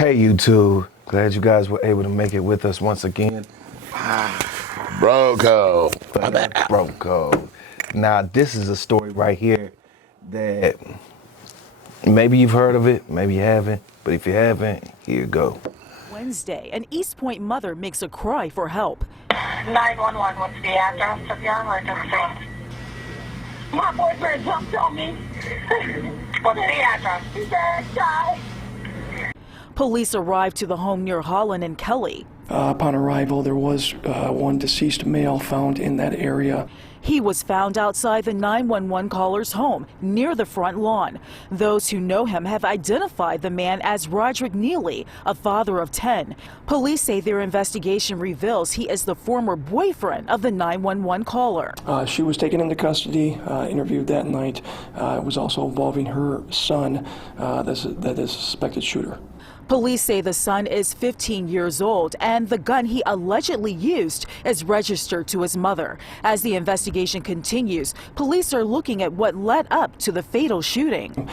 Hey, YouTube. Glad you guys were able to make it with us once again. Broco. Broco. Now, this is a story right here that maybe you've heard of it, maybe you haven't, but if you haven't, here you go. Wednesday, an East Point mother makes a cry for help. 911, what's the address of your emergency? My boyfriend jumped on me. What's the address? He said, die. Police arrived to the home near Holland and Kelly. Upon arrival, there was one deceased male found in that area. He was found outside the 911 caller's home near the front lawn. Those who know him have identified the man as Roderick Neely, a father of 10. Police say their investigation reveals he is the former boyfriend of the 911 caller. She was taken into custody, interviewed that night. It was also involving her son, that is a suspected shooter. Police say the son is 15 years old and the gun he allegedly used is registered to his mother. As the investigation continues, police are looking at what led up to the fatal shooting.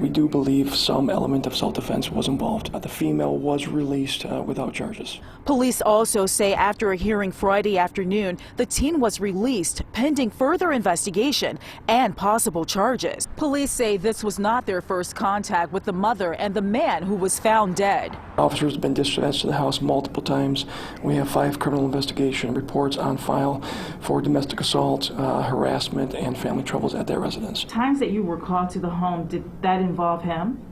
We do believe some element of self-defense was involved. The female was released without charges. Police also say after a hearing Friday afternoon, the teen was released pending further investigation and possible charges. Police say this was not their first contact with the mother and the man who was found dead. Officers have been dispatched to the house multiple times. We have 5 criminal investigation reports on file for domestic assault, harassment, and family troubles at their residence. Times that you were called to the home, did that involve him?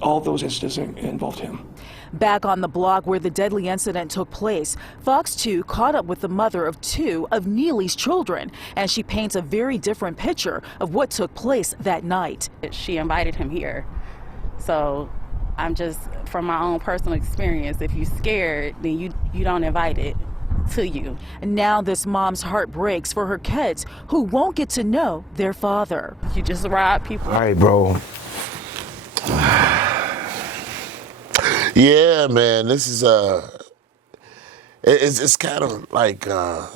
All those incidents involved him. Back on the block where the deadly incident took place, Fox 2 caught up with the mother of 2 of Neely's children, and she paints a very different picture of what took place that night. She invited him here. So I'm just, from my own personal experience, if you're scared, then you don't invite it to you. And now this mom's heart breaks for her kids who won't get to know their father. You just rob people. All right, bro. Yeah, man, this is it's kind of like I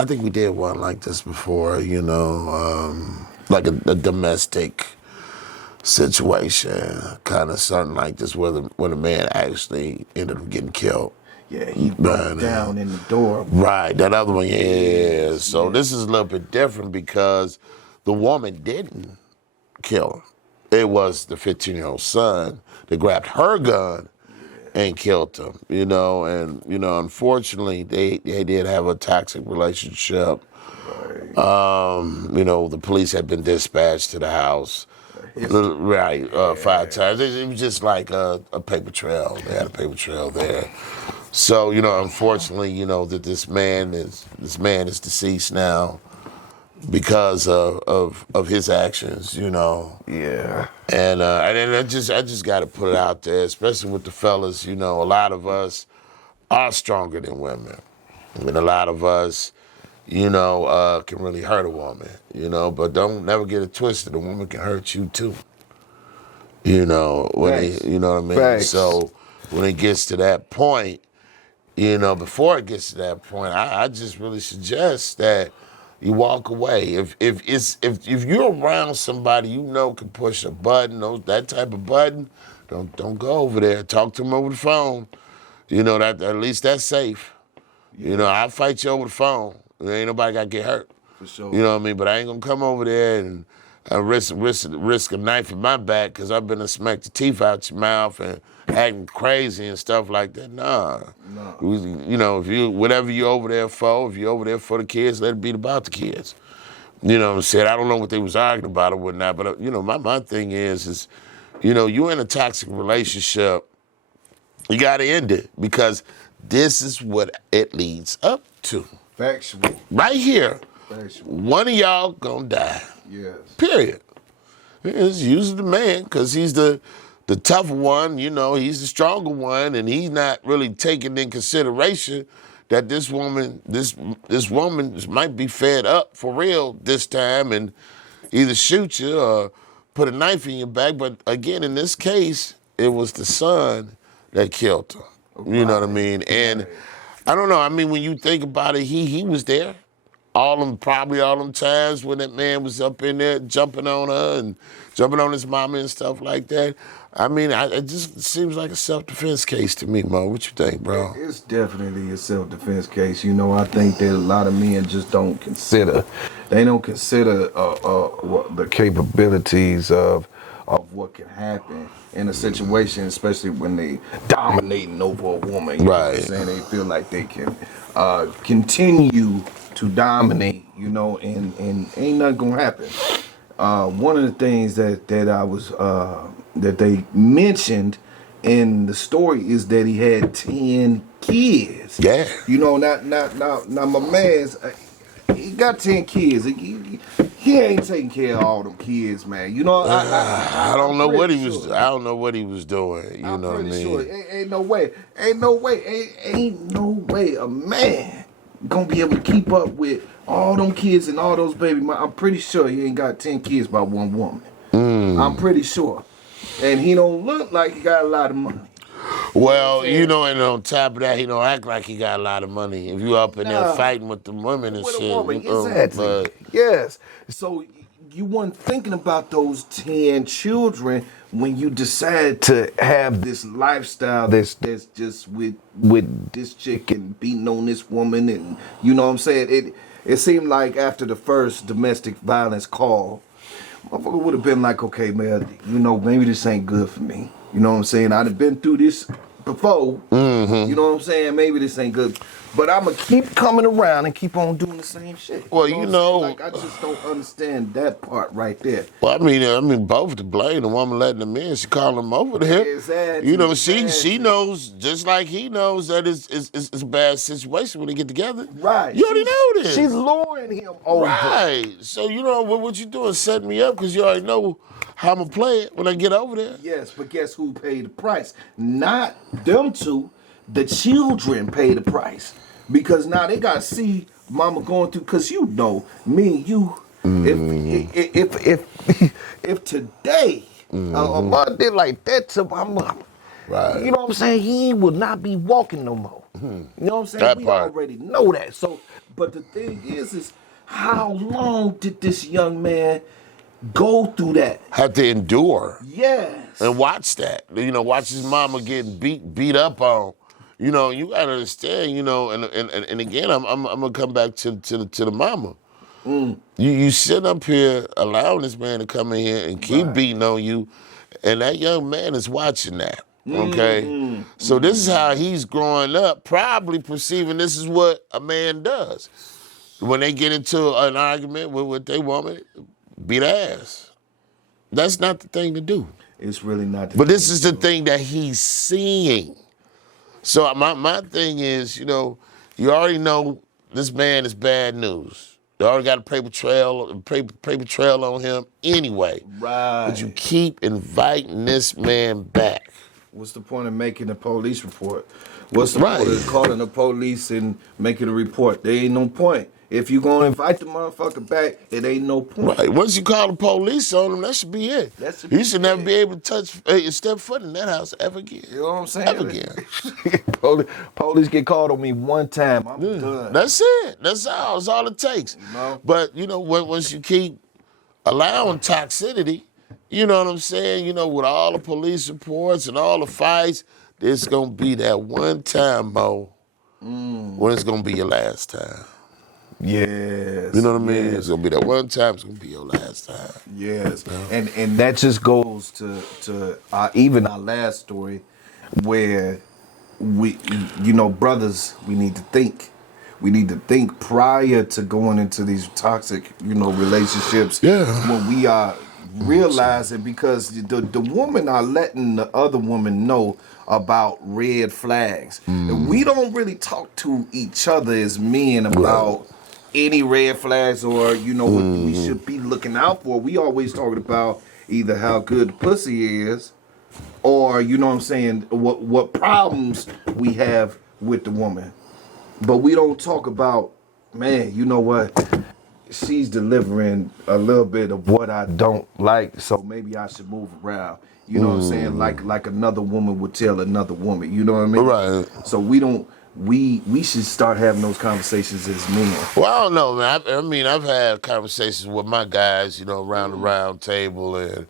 think we did one like this before, you know, like a domestic situation, kind of something like this, where the man actually ended up getting killed. Yeah, he broke down in the door. Right, that other one, yeah. So this is a little bit different because the woman didn't kill him. It was the 15-year-old son that grabbed her gun and killed him, you know, and, you know, unfortunately, they did have a toxic relationship. You know, the police had been dispatched to the house, right, 5 times. It was just like a paper trail. They had a paper trail there. So, you know, unfortunately, you know, that this man is deceased now because of his actions, you know. Yeah. And I just got to put it out there, especially with the fellas. You know, a lot of us are stronger than women. I mean, a lot of us, you know, can really hurt a woman. You know, but don't never get it twisted. A woman can hurt you too. You know, you know what I mean. Facts. So when it gets to that point, you know, before it gets to that point, I just really suggest that you walk away. If you're around somebody you know can push a button, that type of button, don't go over there. Talk to them over the phone. You know, that at least that's safe. Yeah. You know, I'll fight you over the phone. There ain't nobody got to get hurt. For sure. You know what I mean? But I ain't gonna come over there and risk a knife in my back because I've been to smack the teeth out your mouth and acting crazy and stuff like that. Nah. You know, whatever you're over there for, if you're over there for the kids, let it be about the kids. You know what I'm saying? I don't know what they was arguing about or whatnot, but you know, my thing is, you know, you're in a toxic relationship, you gotta end it because this is what it leads up to. Factual. Right here. Factual. One of y'all gonna die. Yes. Period. It's usually the man because he's the tougher one, you know, he's the stronger one, and he's not really taking in consideration that this woman might be fed up for real this time and either shoot you or put a knife in your back. But again, in this case, it was the son that killed her. You know what I mean? And I don't know. I mean, when you think about it, he was there probably all them times when that man was up in there jumping on her and jumping on his mama and stuff like that. I mean, it just seems like a self-defense case to me, Mo. What you think, bro? It's definitely a self-defense case. You know, I think that a lot of men just don't consider. They don't consider the capabilities of what can happen in a situation, especially when they dominating over a woman. You know what I'm Right. saying? They feel like they can continue to dominate, you know, and ain't nothing gonna happen. One of the things that I was that they mentioned in the story is that he had 10 kids. Yeah. You know, now my man's he got 10 kids. He ain't taking care of all them kids, man. You know, I don't know I'm what he pretty was. sure. I don't know what he was doing. You I'm know what I pretty mean? sure. Ain't no way. Ain't no way a man gonna be able to keep up with all them kids and all those baby. I'm pretty sure he ain't got 10 kids by one woman. I'm pretty sure. And he don't look like he got a lot of money. Well, you know, and on top of that, he don't act like he got a lot of money. If you up in there Nah. fighting with the women and With a shit, woman, you know, exactly. but Yes. So you weren't thinking about those 10 children when you decided to have this lifestyle that's just with this chick and beating on this woman, and you know what I'm saying? It seemed like after the first domestic violence call, motherfucker would have been like, okay, man, you know, maybe this ain't good for me. You know what I'm saying? I'd have been through this before. You know what I'm saying? Maybe this ain't good. But I'm going to keep coming around and keep on doing the same shit. Well, what I'm saying? Like, I just don't understand that part right there. well, I mean, both to blame. The woman letting him in, she called him over there. Exactly, You know, she exactly. knows just like he knows that it's a bad situation when they get together. Right. You already know this. She's luring him over. Right. So you know what you doing? Setting me up because you already know how I'm gonna play it when I get over there. Yes, but guess who paid the price? Not them two. The children pay the price. Because now they gotta see mama going through, cause you know, me and you, if today a mother did like that to my mama, Right. you know what I'm saying? He will not be walking no more. You know what I'm saying? That We part. already know that. So, but the thing is how long did this young man go through that? Have to endure Yes. and watch that. You know, watch his mama getting beat up on. You know, you gotta understand. You know, and again, I'm gonna come back to the mama. You sit up here allowing this man to come in here and keep beating on you, and that young man is watching that. Okay, so this is how he's growing up, probably perceiving this is what a man does when they get into an argument with their woman, beat ass. That's not the thing to do. It's really not. But this is the thing that he's seeing. So my thing is, you know, you already know this man is bad news. You already got a paper trail on him anyway. Right. But you keep inviting this man back. What's the point of making a police report? What's the Right. point of calling the police and making a report? There ain't no point. If you gonna invite the motherfucker back, it ain't no point. Right. Once you call the police on him, that should be it. That should He be should never it. be able to touch step foot in that house ever again. You know what I'm saying? Ever again. Police get called on me one time, I'm done. That's it. That's all. That's all it takes. know? But you know, once you keep allowing toxicity, you know what I'm saying? You know, with all the police reports and all the fights, there's gonna be that one time, Mo, when it's gonna be your last time. Yes. You know what I mean? Yes. It's gonna be that one time. It's gonna be your last time. Yes, and that just goes to even our last story, where we, you know, brothers, we need to think. We need to think prior to going into these toxic, you know, relationships. Yeah. When we are realizing, because the woman are letting the other woman know about red flags. And we don't really talk to each other as men about any red flags or, you know, what we should be looking out for. We always talking about either how good the pussy is or, you know what I'm saying, what problems we have with the woman. But we don't talk about, man, you know what? She's delivering a little bit of what I don't like, so maybe I should move around. You know what I'm saying? Like another woman would tell another woman. You know what I mean? Right. So we don't we should start having those conversations as men. Well, I don't know, man. I mean, I've had conversations with my guys, around the round table, and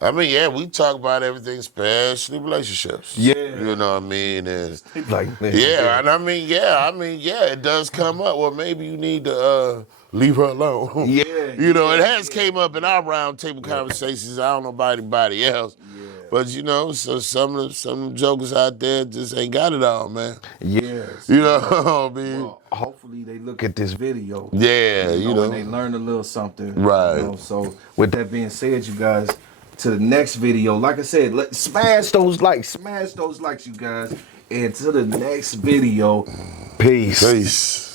I mean, yeah, we talk about everything, especially relationships. Yeah. You know what I mean? And Like, man, yeah, and I mean, it does come up. Well, maybe you need to leave her alone. Yeah, it has came up in our round table conversations. I don't know about anybody else. But so some of them jokers out there just ain't got it all, man. Yes. You know what I mean? Well, hopefully they look at this video. Yeah, and they learn a little something. Right. So with that being said, you guys, to the next video, like I said, smash those likes, you guys. And to the next video, peace. Peace.